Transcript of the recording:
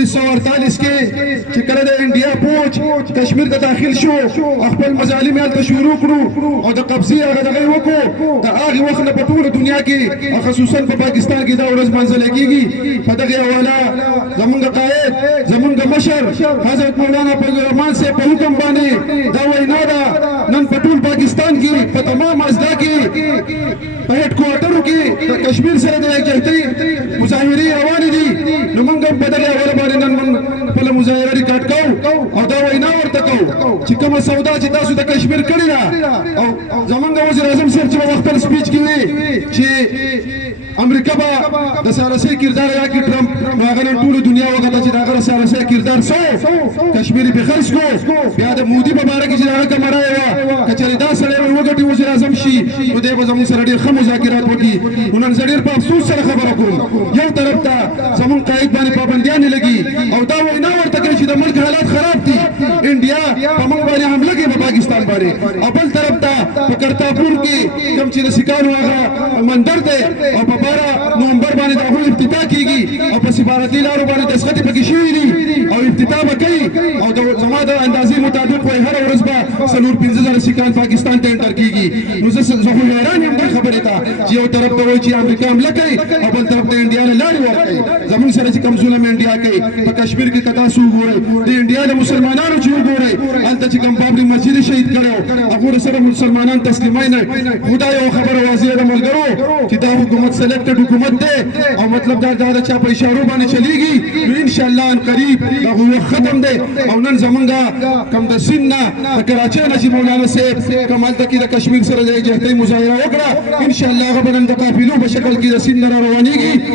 1948 کې چې کله د انډیا فوج کشمیر ته داخل شو خپل مظالم یې هلته شروع کړو او د قبضې هغه دغه یې وکړو د هغې وخت نه په ټوله دنیا کې خصوصا په پاکستان کې دا ورځ منځله کېږي په دغې حواله زمونږ قائد زمونږ مشر حضرت مولانا فضل الرحمن صاحب په حکم باندې دا وینا ده نن په ټول پاکستان کې په تمام اضلاع کې په هډ کوارټرو کې د کشمیر سره د یکجهتۍ مظاهرې روانې دي نو موږ هم په دغې حواله باندې نن موږ خپله مظاهره ریکارډ کوو او دا وینا ورته کوو چې کومه سودا چې تاسو د کشمیر کړې ده او زمونږ وزیر اعظم صاحب چې په خپل سپیچ کې وی چې امریکا به د سیاسي کردار ادا کړي ټرمپ نو هغه نن ټوله دنیا وکړه چې د هغه سیاسي کردار څه کشمیر یې خرڅ کړو بیا د مودي په باره کې چې هغه کومه رایه وه که چېرې دا سړی وګټي وزیر اعظم شي نو دی به زموږ سره ډېر ښه مذاکرات وکړي نو نن زه ډېر په افسوس سره خبره کوم یو طرف ته زموږ قاید باندې پابندیانې لګي او دا وینا ورته کوي چې د ملک حالات خراب دي انډیا په موږ باندې حمله کوي په پاکستان باندې او بل طرف ته په کرتاپور کې کوم چې د سیکانو هغه مندر دی او په 12 نومبر باندې د هغوی افتتاح کېږي او په سفارتي لارو باندې دستخطې پکې شوي دي او افتتاح به کوي او زما د اندازې مطابق وایي هره ورځ به 4-5 سیکان پاکستان ته انټر کېږي نو زه خو حیران یم دې خبرې ته چې یو طرف ته وایي چې امریکا حمله کوي او بل طرف ته انډیا له لارې ورکوي زموږ سره چې کوم ظلم انډیا کوي په کشمیر کې که تاسو وګورئ د انډیا د مسلمانانو چې وګورئ هلته چې کوم بابري مسجد یې شهید کړی و هغو سره مسلمانان تسلیمای نه خو دا یو خبره واضحه ده ملګرو چې دا حکومت سلیکټډ حکومت دی او مطلب دا د چا په اشارو باندې چلیږي نو انشاءالله ان قریب دا وخت ختم دی او نن زمونږ کوم د سیند نه د کراچۍ نه چې مولانا صاحب کوم هلته کې د کشمیر سره د یکجهتۍ مظاهره وکړه انشاءالله هغه به نن د قافلو په شکل کې د سیند نه را روانېږي